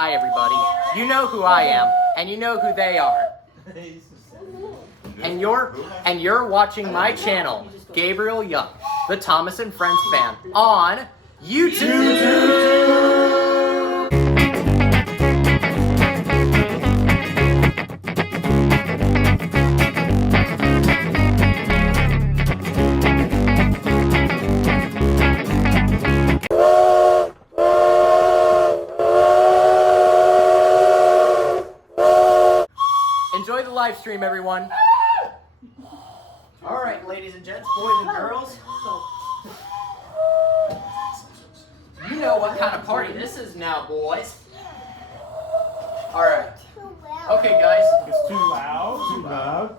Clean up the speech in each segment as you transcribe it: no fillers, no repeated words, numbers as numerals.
Hi everybody, you know who I am, and you know who they are. And you're watching my channel, Gabriel Young, the Thomas and Friends Band, on YouTube. Enjoy the live stream, everyone. All right, ladies and gents, boys and girls. You know what kind of party this is now, boys. All right. Okay, guys. It's too loud. Too loud.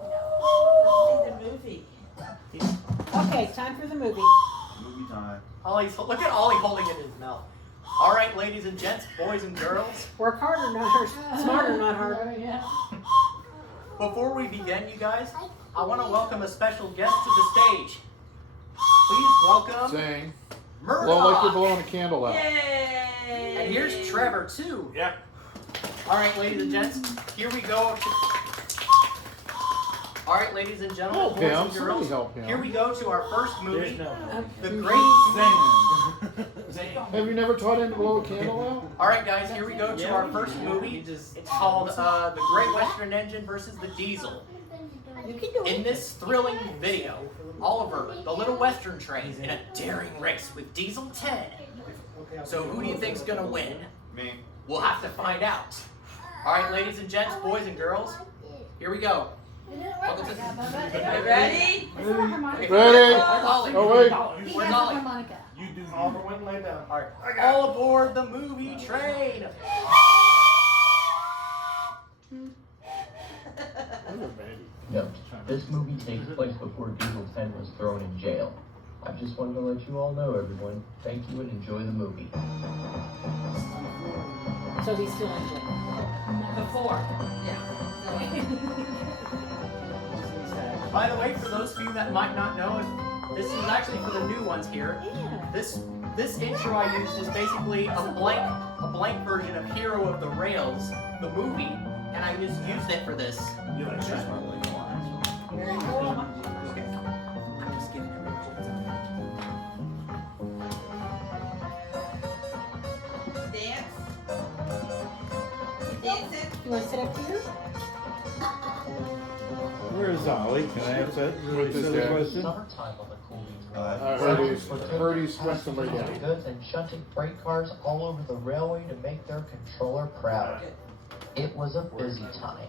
The movie. Okay, time for the movie. Movie time. Look at Ollie holding it in his mouth. All right, ladies and gents, boys and girls. Work harder, not harder. Smarter, not harder. Before we begin, you guys, I want to welcome a special guest to the stage. Please welcome Saying, Murdoch. blow like you're blowing a candle out. Yay! And here's Trevor, too. Yep. All right, ladies and gents, here we go. All right, ladies and gentlemen, Help boys him. and Somebody girls, help him. here we go to our first movie, There's no. The Great... Have you never taught him to blow a candle out? All right, guys, here we go to our first movie. It's called The Great Western Engine versus the Diesel. You can do In it. this thrilling video, Oliver, the little Western train, in a daring race with Diesel 10. So who do you think's gonna win? Me. We'll have to find out. All right, ladies and gents, boys and girls, here we go. Welcome to Ready? Ready? Where's Ollie? Oh, wait. Where's Ollie? You do Oliver one lay down. All right, all aboard the movie train. Note, this movie takes place before Diesel 10 was thrown in jail. I just wanted to let you all know, everyone. Thank you and enjoy the movie. So he's still in jail. Before. Yeah. By the way, for those of you that might not know, this is actually for the new ones here. Yeah. This intro I used is basically a blank version of Hero of the Rails, the movie, and I just used it for this. You like choose my lane lines. Very cool. Dance. Dancing. You want to sit up here? Where is Ollie? Can I ask that really This silly guy. question? Summertime on the cool beans road. I heard he's went somewhere Moving down. goods and shunting freight cars all over the railway to make their controller proud. It was a busy time.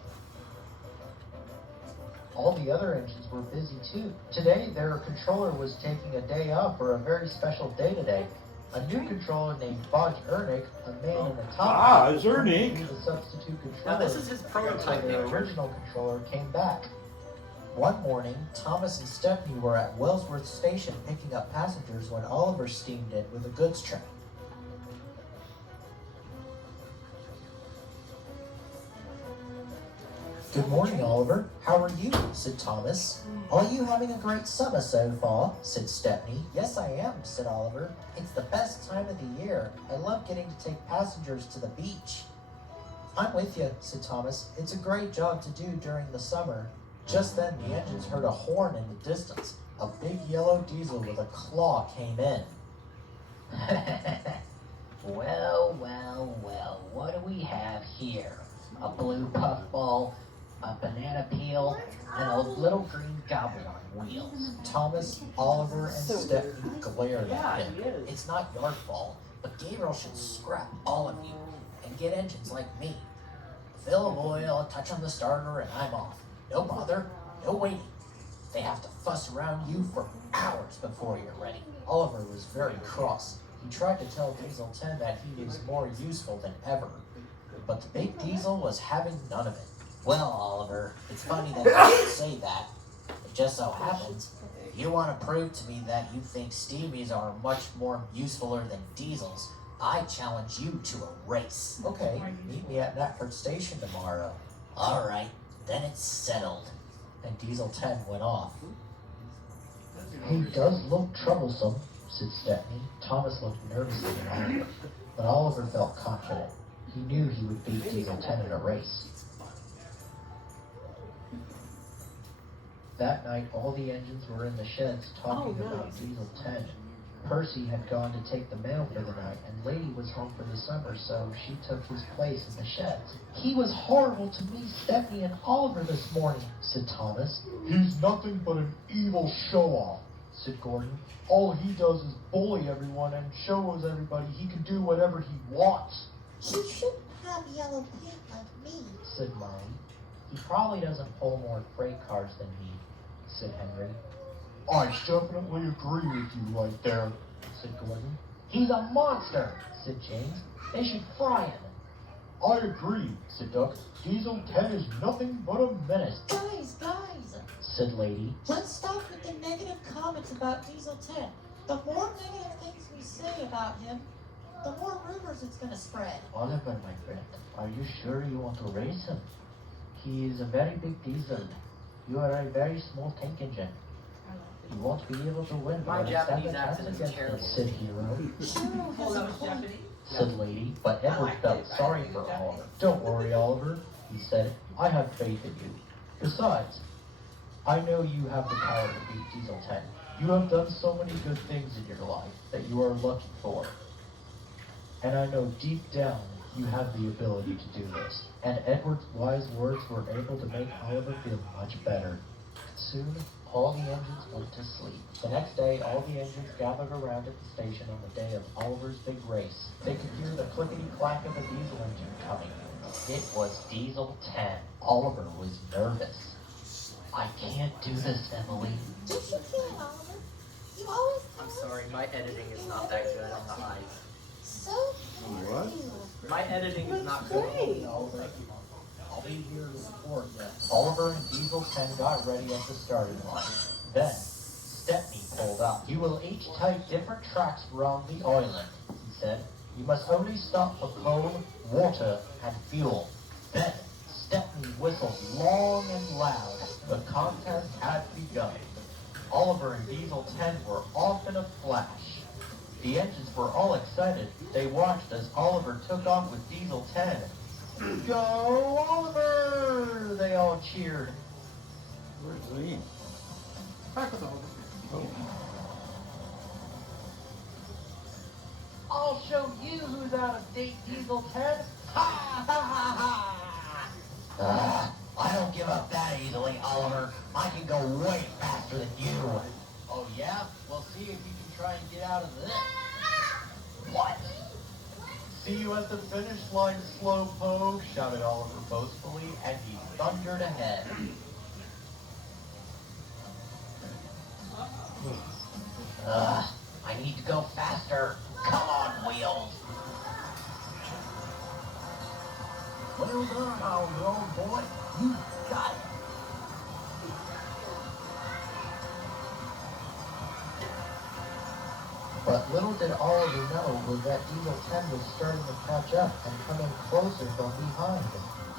All the other engines were busy too. Today, their controller was taking a day off for a very special day today. A new controller named Bodge Ernick, a man in the top Ah, it's Ernie. the substitute controller. Now this is his until prototype their picture. original controller came back. One morning, Thomas and Stephanie were at Wellsworth Station picking up passengers when Oliver steamed in with a goods train. Good morning, Oliver. How are you? Said Thomas. Are you having a great summer so far? Said Stephanie. Yes, I am, said Oliver. It's the best time of the year. I love getting to take passengers to the beach. I'm with you, said Thomas. It's a great job to do during the summer. Just then, the engines heard a horn in the distance. A big yellow diesel with a claw came in. Well, what do we have here? A blue puffball, a banana peel, and a little green goblin on wheels. Thomas, Oliver, and Stephanie glared at him. It's not your fault, but Gabriel should scrap all of you and get engines like me. Fill of oil, touch on the starter, and I'm off. No bother, no waiting. They have to fuss around you for hours before you're ready. Oliver was very cross. He tried to tell Diesel 10 that he was more useful than ever, but the big Diesel was having none of it. Well, Oliver, it's funny that you say that. It just so happens, if you want to prove to me that you think steamies are much more usefuler than diesels, I challenge you to a race. Okay, meet me at Knapford Station tomorrow. All right, then it's settled. And Diesel 10 went off. He does look troublesome, said Stephanie. Thomas looked nervously at Oliver, but Oliver felt confident. He knew he would beat Diesel 10 in a race. That night, all the engines were in the sheds talking about Diesel 10. Percy had gone to take the mail for the night, and Lady was home for the summer, so she took his place in the sheds. He was horrible to me, Stephanie, and Oliver this morning, said Thomas. He's nothing but an evil show-off, said Gordon, all he does is bully everyone and shows everybody he can do whatever he wants. He shouldn't have yellow paint like me. said Molly. He probably doesn't pull more freight cars than me, said Henry, I definitely agree with you right there. said Gordon. He's a monster, said James. They should fry him, I agree, said Doug, Diesel 10 is nothing but a menace. Guys, said Lady, let's stop with the negative comments about Diesel 10. The more negative things we say about him, the more rumors it's gonna spread. Oliver, my friend, are you sure you want to race him? He is a very big diesel. You are a very small tank engine. You won't be able to win. My but Japanese stand a chance accent is against terrible. me, said Hero, Hero Oh, has that a was point. Japanese? said Lady, but Edward felt sorry for Oliver. Don't worry, Oliver, he said. I have faith in you. Besides, I know you have the power to beat Diesel 10. You have done so many good things in your life that you are looking for. And I know deep down you have the ability to do this. And Edward's wise words were able to make Oliver feel much better. Soon, all the engines went to sleep. The next day, all the engines gathered around at the station on the day of Oliver's big race. They could hear the clickety-clack of the diesel engine coming. It was Diesel 10. Oliver was nervous. I can't do this, Emily. Yes, you can, Oliver. You always tell I'm us sorry, my editing is not that good on the eyes. so What? can you. My editing is not good. Great. I'll be here to support them. Oliver and Diesel 10 got ready at the starting line. Then, Stepney pulled up. You will each take different tracks around the island, he said. You must only stop for coal, water, and fuel. Then, Stepney whistled long and loud. The contest had begun. Oliver and Diesel 10 were off in a flash. The engines were all excited. They watched as Oliver took off with Diesel 10. Go, Oliver! They all cheered. Where's he? Back with Oliver. Oh. I'll show you who's out of date, Diesel 10. Ha ha ha ha! I don't give up that easily, Oliver. I can go way faster than you. Oh yeah? Well, see if you can try and get out of this. What? See you at the finish line, slowpoke, Shouted Oliver boastfully, and he thundered ahead. I need to go faster. Come on, wheels. Well done, Oliver, old boy. You got it. But little did Oliver know was that Diesel 10 was starting to catch up and coming closer from behind.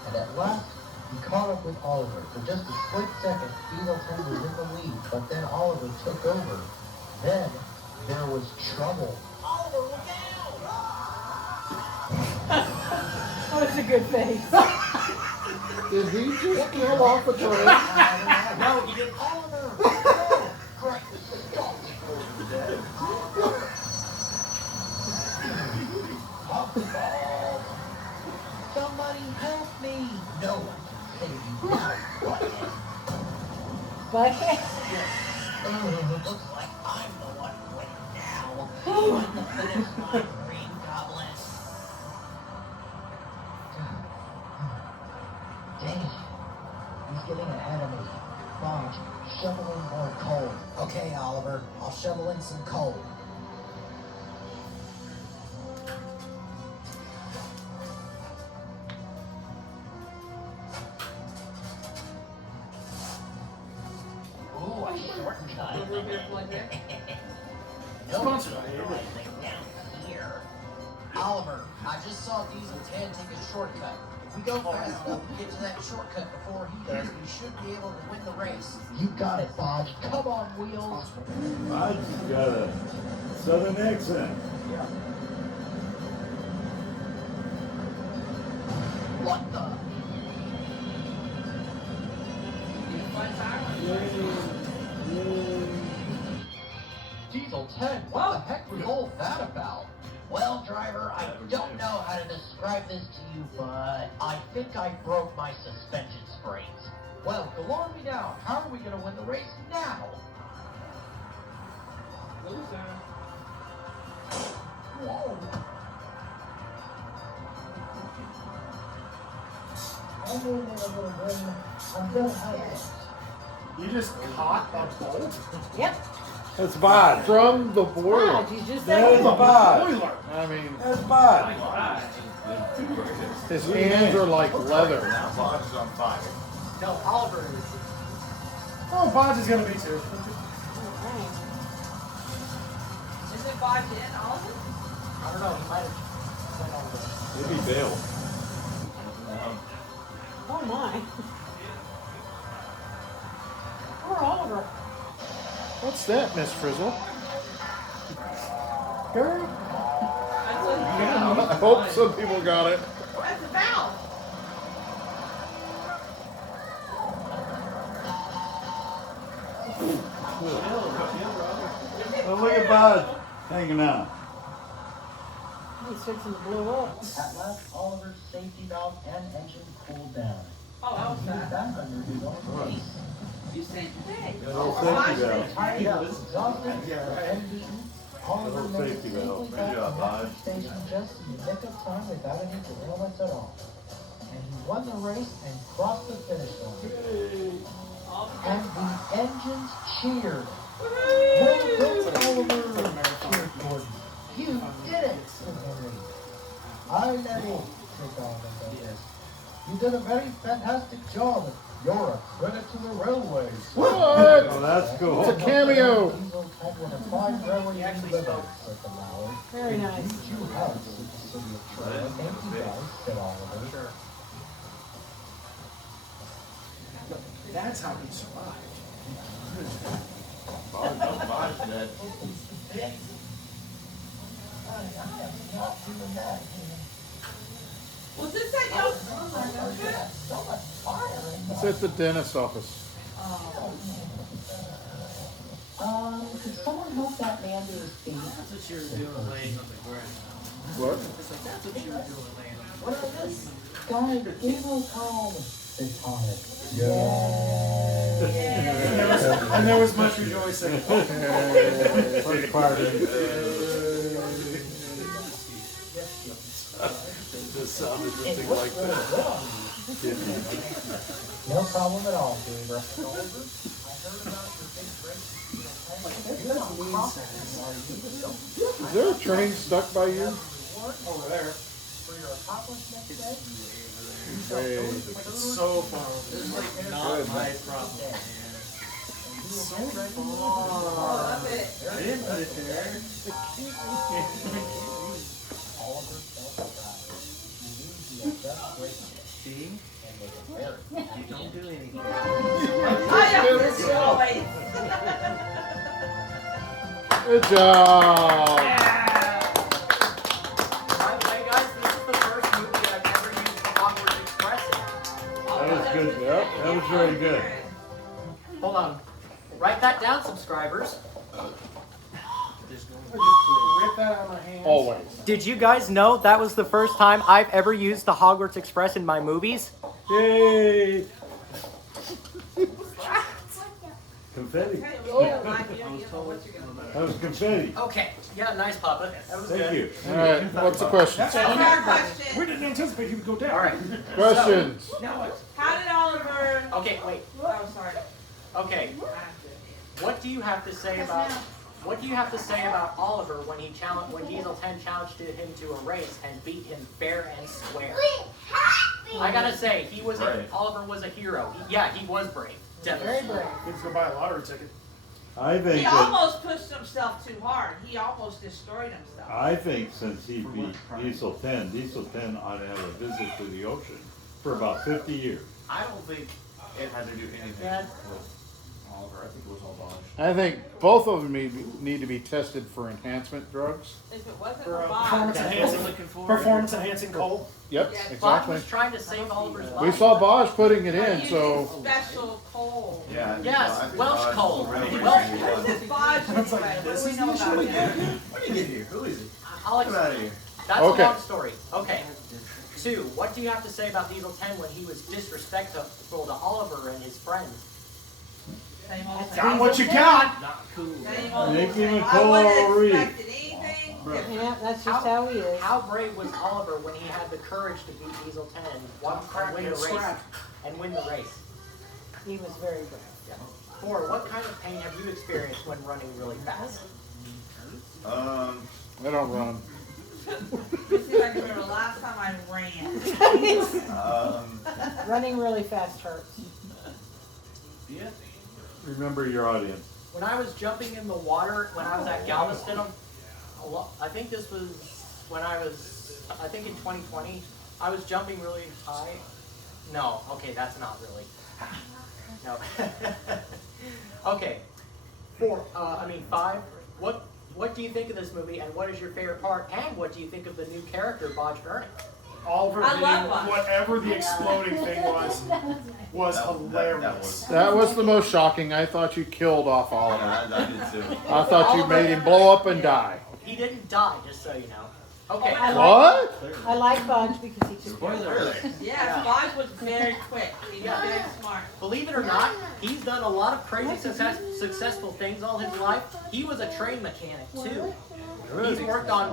And at last, he caught up with Oliver. For just a split second, Diesel 10 was in the lead, but then Oliver took over. Then, there was trouble. Oliver, look out! Oh, it's a good face. Did he just kill off a train? No, he didn't. Oliver! No! Great Scott! Up the ball! Somebody help me! No one can save you now, Bucket. Looks like I'm the one winning now. You on the finish line, Green Goblin. Dang it. He's getting ahead of me. Marge, shovel in more coal. Okay, Oliver. I'll shovel in some coal. Ooh, a shortcut. No Sponsored by driving down here. Oliver, I just saw Diesel 10 take a shortcut. If we go fast enough to get to that shortcut before he does, we should be able to win the race. You got it, Bodge. Come on, Wheels. I've got a southern accent. What the? Diesel 10, what the heck was all that about? Well, driver, I don't know how to describe this to you, but I think I broke my suspension springs. Well, alarm me now. How are we going to win the race now? Whoa. You just caught a bolt? Yep. That's bad. From the boiler. Wow, you just That is said bad. Boiler. I mean, That's bad. his hands are like leather. Box is on fire. No, Oliver is. Oh, Bodge is gonna be too. Is it Bodge in Oliver? I don't know. He might have went over there. Maybe Bill. Oh my. Poor Oliver. What's that, Miss Frizzle? Girl? That's what I hope some people got it. What's the valve? Oh, look at Bud hanging out. He's fixing to blow up. At last, Oliver's safety valve and engine cooled down. Oh, that was He was fast. back under his own race. You saved the day. Little safety valve. Tired out, exhausted, and beaten, Oliver Little made it safety valve. safely Good back job, to Bud. the station just in the nick of time without any derailments at all. And he won the race and crossed the finish line. And the engines cheered. Well done, Oliver! Cheered Gordon. You did it, said Henry. I let him, said Oliver Douglas. You did a very fantastic job. You're a credit to the railways. What? Oh, that's cool. It's a cameo. Diesel 10 with a fine railway He actually living, spoke. said the Mallard. Very nice. Indeed you have, said the city of Troy. Thank you guys, said Oliver. Sure. That's how he survived. Bod's dead. Was this at your? It's at the dentist's office. Could someone help that man to his feet? That's what you were doing laying on the ground. What? It's like that's what you were doing laying on the ground. What is this? Guys, Gabriel called, said Thomas. And there was much rejoicing. First party. This sounded It something looks like really that. good on you. No problem at all, Gabriel. Is there a train stuck by you? Over there. For your accomplishment today, Hey. It's so far. This is like not my problem. So Oh, that's it. I didn't put it there. Oliver felt proud. He knew he had just greatness See? and was very You don't do anything. I have this always. Good job. By the way, guys, this is the first movie I've ever used the Hogwarts Express in. That was good. Yep, that was very good. Hold on. Write that down, subscribers. Rip that out of my hands. Always. Did you guys know that was the first time I've ever used the Hogwarts Express in my movies? Yay! Confetti. That was confetti. Okay. Yeah, nice, Papa. That was Thank good. you. All right. What's the question? Our question. We didn't anticipate he would go down. All right. Questions. How did Oliver? Okay, wait. Oh, sorry. Okay. What do you have to say about Oliver when Diesel 10 challenged him to a race and beat him fair and square? I gotta say, Oliver was a hero. He was brave. Definitely. Very brave. Let's go buy a lottery ticket. I think He that, almost pushed himself too hard. He almost destroyed himself. I think since he beat Diesel 10 ought to have a visit to the ocean for about 50 years. I don't think it had to do anything Dad? with Oliver. I think it was all Bosch. I think both of them need to be tested for enhancement drugs. If it wasn't For for Bob, performance enhancing, performance enhancing coal. Yep, Yeah, Bob exactly. was trying to save Oliver's life. We saw Bosch putting it in, using so special coal. Yeah. Yes, Welsh coal. What Welsh. is Bob anyway? What do we know about him? When did he get here? Who is he? Alex, Get out of here. that's Okay. a long story. Okay. 2, what do you have to say about Diesel 10 when he was disrespectful to Oliver and his friends? Same old thing. Got what you got. Not cool. Same old Make thing. him a I wouldn't coal reef. expected anything different. Yeah, that's just how he is. How brave was Oliver when he had the courage to beat Diesel 10 and win the race? And win the race. He was very brave. Yeah. 4, what kind of pain have you experienced when running really fast? I don't run. Let me see if I can remember the last time I ran. Running really fast hurts. Remember your audience. When I was jumping in the water, when I was at Galveston, I think this was when I think in 2020, I was jumping really high. No, okay, that's not really. No. Okay. 5, what do you think of this movie, and what is your favorite part, and what do you think of the new character, Bodge Ernie? Oliver I being love Bosch. whatever the exploding thing was hilarious. That was the most shocking. I thought you killed off Oliver. I did too. I thought you made him blow up and die. He didn't die, just so you know. Okay. What? I like Budge because he took care of Really? Yes, Bob was very quick. He was Yeah. very smart. Believe it or not, he's done a lot of crazy successful things all his life. He was a train mechanic too. He's worked on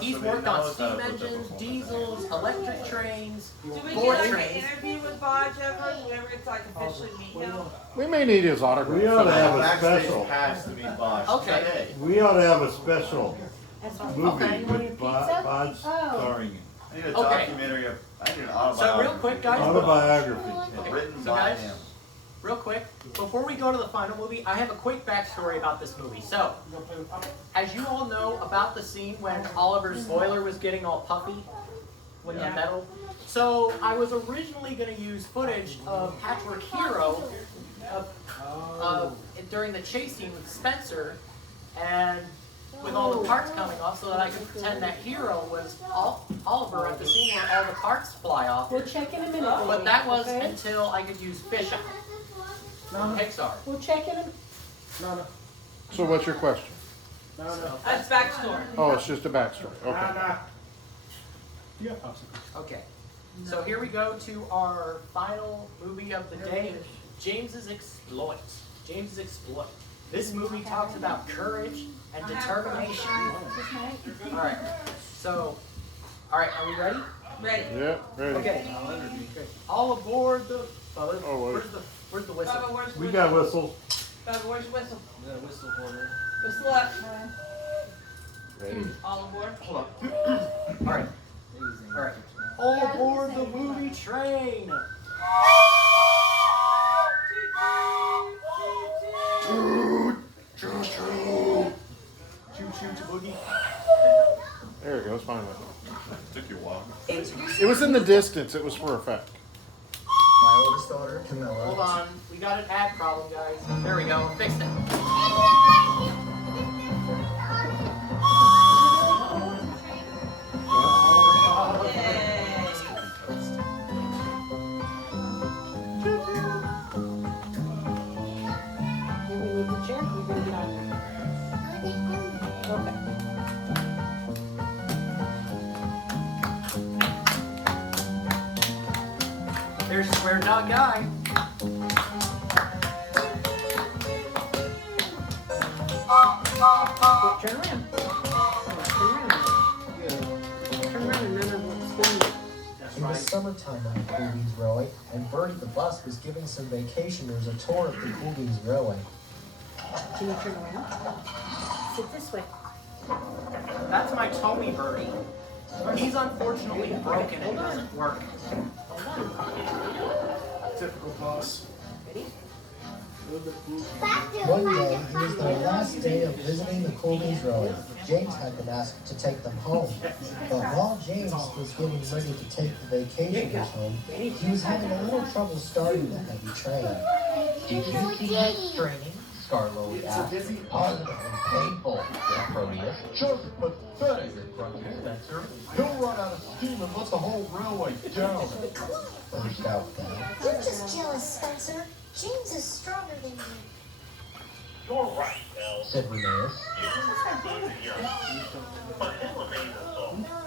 he's worked on steam engines, diesels, electric trains, Do we Ford get like an trains. interview with Bob ever? Do we ever get to like officially meet him? We may need his We autograph. ought to have a Backstage special. pass to meet Bosch. Okay. Today. We ought to have a special That's all. movie Okay, you want your with pizza? Bodge starring him. I need a Okay. documentary of. I need an So autobiography. real quick, guys. Autobiography. Written So by guys, him. real quick, before we go to the final movie, I have a quick backstory about this movie. So, as you all know about the scene when Oliver's boiler was getting all puffy with the metal, so I was originally going to use footage of Patchwork Hero during the chase scene with Spencer, and with all the parts coming off, so that I could pretend that Hero was Oliver at the scene where all the parts fly off. We'll check in a minute. But baby, that was okay? until I could use Bishop from Pixar. We'll check in a So what's your question? That's backstory. Oh, it's just a backstory. Okay. Yeah, popsicle. Okay, so here we go to our final movie of the day, James's Exploit. James's Exploit. This movie talks about courage and determination. Alright, so, alright, are we ready? Ready. Yeah, ready. Okay. All aboard the, Oh, wait. where's the whistle? Bubba, where's We whistle? got whistles. Bubba, where's whistle? Whistle holder. Whistle up. Ready. All aboard. Hold on. Alright. Alright. All aboard the movie train! Choo-choo boogie. There it goes, finally. Took you a while. It was in the distance. It was for effect. My oldest daughter, Camilla. Hold on. We got an ad problem, guys. There we go. Fixed it. Yay. We need the chair. We're gonna get on. Okay. There's Square Dog Guy. Turn around. Turn around. Turn around and none of them spin. That's It was right. summertime on the Cool Beans Railway, and Bertie the bus was giving some vacationers a tour of the Cool Beans Railway. Can you turn around? Sit this way. That's my Tommy Birdie. He's unfortunately broken and doesn't work. Hold on. Typical boss. Ready? One day, it was their last day of visiting the Colby's Road. James had been asked to take them home. But while James was getting ready to take the vacationers home, he was having a little trouble starting the heavy train. Did you see that straining? Scarlo asked. Positively painful, said Proteus. Just pathetic, grunted Spencer. He'll run out of steam and let the whole railway down. Burst out Ben. You're just jealous, Spencer. James is stronger than you. You're right, said Reneus.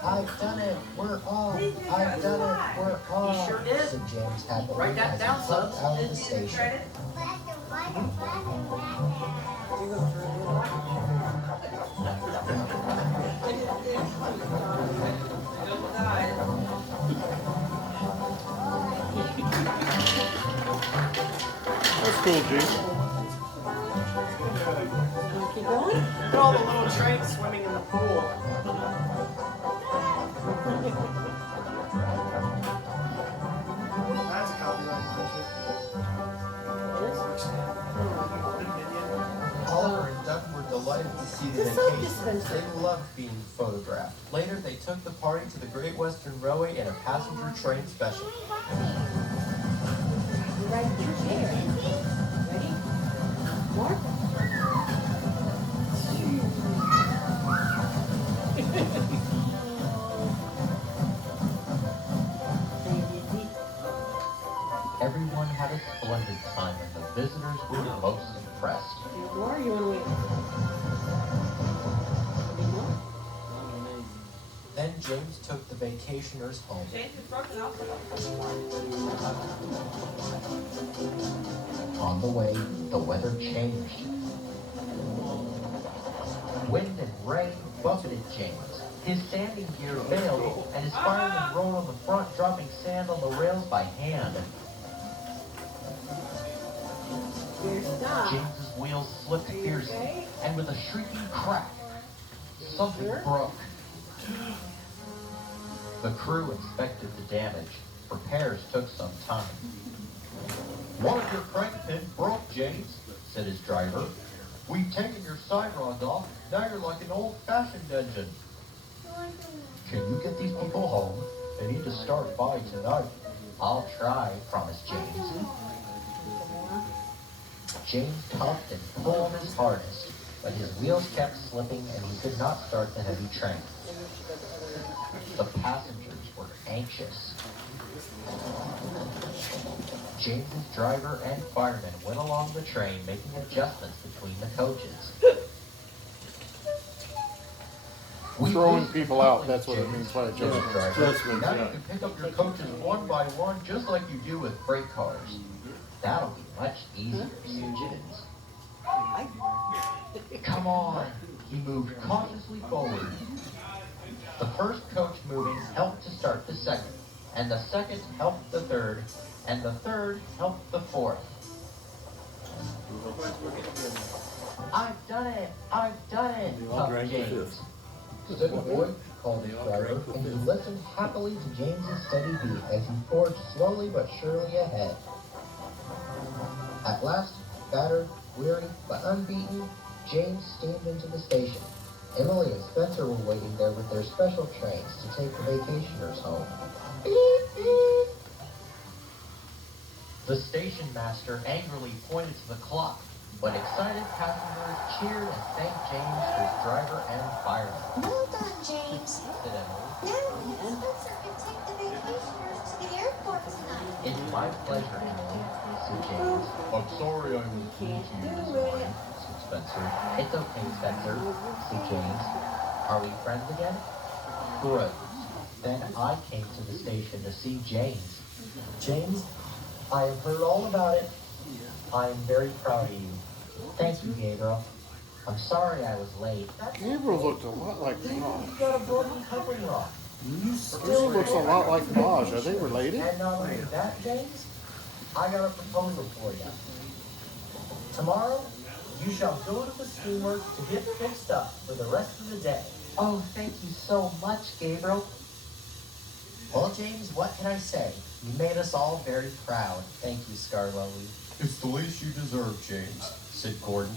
I've done it, we're off. I've done it, we're off. You sure did? Said James happily Write that as he down, puffed Subs. out of the station. That's cool, G. Keep going? Look at all the little trains swimming in the pool. That's a copyright infringement. Oliver and Doug were delighted to see the The soap vacation. dispenser. They loved being photographed. Later, they took the party to the Great Western Railway in a passenger train special. Right here. Ready? More? Everyone had a splendid time, and the visitors were most impressed. More? You want to wait? Any more? Then James took the vacationers home. James is broken off. On the way, the weather changed. Wind and rain buffeted James. His sanding gear failed, and his firemen rode on the front, dropping sand on the rails by hand. Here, stop. James's wheels slipped fiercely, and with a shrieking crack, something broke. The crew inspected the damage. Repairs took some time. One of your crank pins broke, James, Said his driver. we've taken your side rods off. Now you're like an old-fashioned engine. Can you get these people home? They need to start by tonight. I'll try, promised James. James puffed and pulled his hardest, but his wheels kept slipping and he could not start the heavy train. The passengers were anxious. James's driver and firemen went along the train, making adjustments between the coaches. Throwing people out, that's what it means by adjustment. Adjustments, Now you yeah. can pick up your coaches one by one, just like you do with freight cars. That'll be much easier, said James. Come on. He moved cautiously forward. The first coach moving helped to start the second, and the second helped the third, and the third helped the fourth. I've done it! I've done it! All puffed drank the James. fifth. Stood the boy, called his driver, and he listened happily to James's steady beat as he forged slowly but surely ahead. At last, battered, weary, but unbeaten, James steamed into the station. Emily and Spencer were waiting there with their special trains to take the vacationers home. Beep, beep. The station master angrily pointed to the clock, but excited passengers cheered and thanked James, his driver, and fireman. Well done, James. Said Emily. Now me and Spencer can take the vacationers to the airport tonight. It's my pleasure, Emily, said James. I'm sorry I was rude to you this morning. Said Spencer. It's okay, Spencer, said James. Are we friends again? Good. Then I came to the station to see James. James, I have heard all about it. I am very proud of you. Thank you, Gabriel. I'm sorry I was late. Gabriel looked a lot like You Maj. got a broken coupling rod. You Still looks a lot like Maj. Are they related? And not only that, James, I got a proposal for you. Tomorrow, you shall go to the steamer to get fixed up for the rest of the day. Oh, thank you so much, Gabriel. Well, James, what can I say? You made us all very proud. Thank you, Scarlowy. It's the least you deserve, James, said Gordon.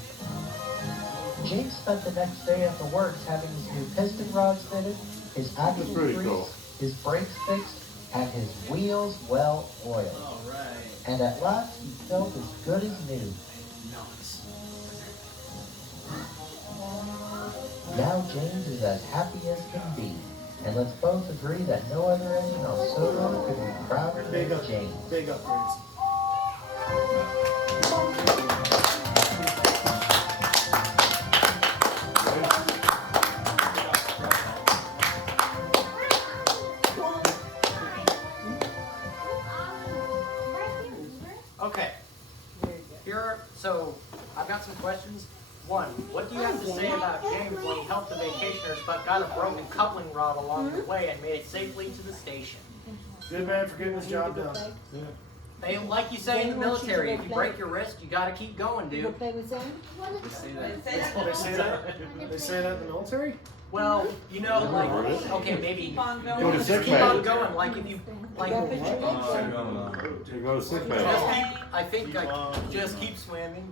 James spent the next day at the works having his new piston rods fitted, his axles pretty greased, cool. his brakes fixed, and his wheels well oiled. Alright. And at last he felt as good as new. Nice. Now James is as happy as can be. And let's both agree that no other engine on Soto could be prouder than James. Big upgrades. Okay. So I've got some questions. One, what do you have to say about James when he helped the vacationers but got a broken coupling rod along the way and made it safely to the station? Good man for getting his job done. Hey, like you say in the military, if you break your wrist, you gotta keep going, dude. They say that. They say that? They say that in the military? Well, you know, like, okay, maybe Keep on going. Go to sick keep bay. on going. Like if you, like, You go to sick bay. I think like just keep swimming.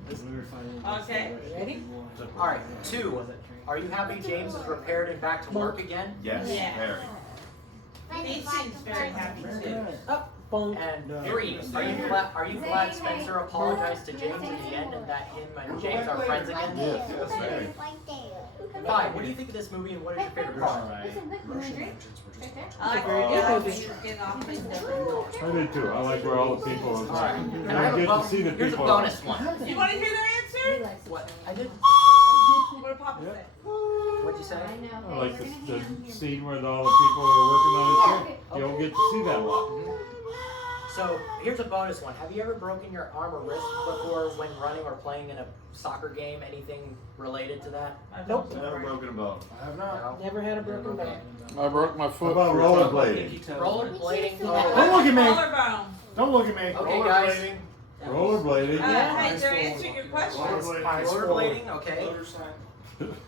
Okay. Ready? All right. 2, are you happy James is repaired and back to work again? Yes, Yeah. very. He seems very happy too. Up. Boom. And 3, are you glad Spencer apologized to James in the end and that him and James are friends again? Yes. Yes, very. 5, what do you think of this movie and what is your favorite part? I like where he's getting off his different. I did too. I like where all the people are. All right. And And I have I a get to see the here's a people. bonus one. You want to hear their answer? What? I did. What did Papa say? What'd you say? I like the scene where all the people are working on the train. You don't get to see that a lot. So here's a bonus one. Have you ever broken your arm or wrist before when running or playing in a soccer game? Anything related to that? Nope. Never broken a bone. I have not. No. Never had a broken back. I broke my How foot. about rollerblading? Rollerblading. Don't look at me. Collarbone. Don't look at me. Okay, guys. Rollerblading. Rollerblading. Hey, they're answering your question. Rollerblading. Okay.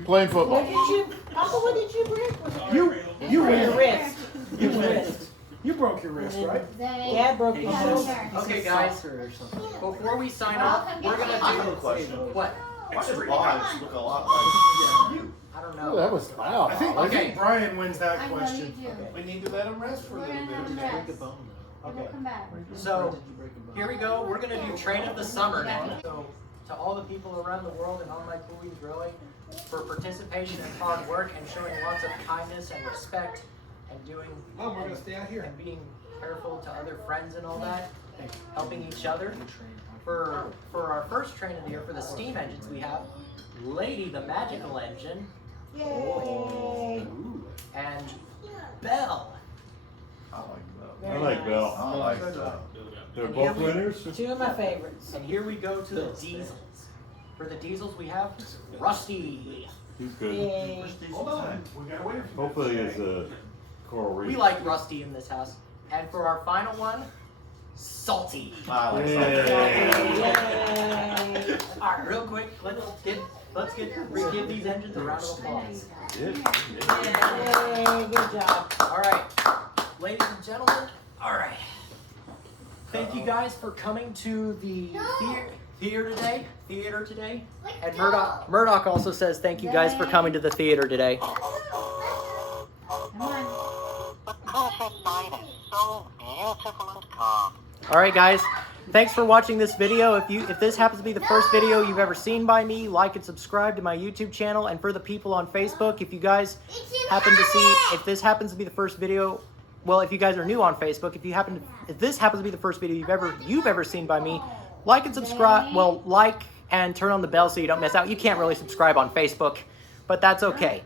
Playing football. What did you, Papa, what did you break? You Your win. wrist. You win. You broke your wrist, right? Dad broke his shoulder. Okay, guys. Before we sign off, we're gonna I have a do question. what? Why does Bosch look a lot like you? I don't Ooh, know. that was loud. I think Okay. Brian wins that question. We need to let him rest for a little bit. Okay. So here we go. We're gonna do Train of the Summer now. So to all the people around the world and all my coolies really, for participation and hard work and showing lots of kindness and respect and doing Mom, we're gonna stay out here. and being careful to other friends and all that, helping each other. For our first train of the year, for the steam engines, we have Lady the Magical Engine Yay. and Belle. I like Bell. I like Bell. I like Bell. They're both winners. Two of my favorites. And here we go to the diesels. For the diesels, we have Rusty. He's good. Yay. Hold on. We gotta wait a few Hopefully it's a coral reef. We like Rusty in this house. And for our final one, Salty. I like Yay. All right, real quick, let's give these engines a round of applause. Yay. Good job. All right, ladies and gentlemen. All right. Thank you guys for coming to the theater today. And Murdoch also says thank you guys for coming to the theater today. All right, guys. Thanks for watching this video. If this happens to be the first video you've ever seen by me, like and subscribe to my YouTube channel. And for the people on Facebook, if you guys happen to see, if this happens to be the first video, well, if you guys are new on Facebook, if this happens to be the first video you've ever seen by me, like and subscribe. Well, like and turn on the bell so you don't miss out. You can't really subscribe on Facebook, but that's okay.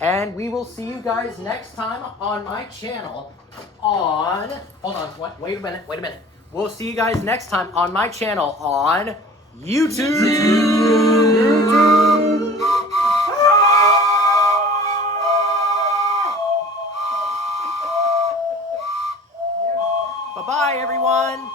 And we will see you guys next time on my channel on... Hold on, wait a minute. We'll see you guys next time on my channel on YouTube. Bye-bye, everyone.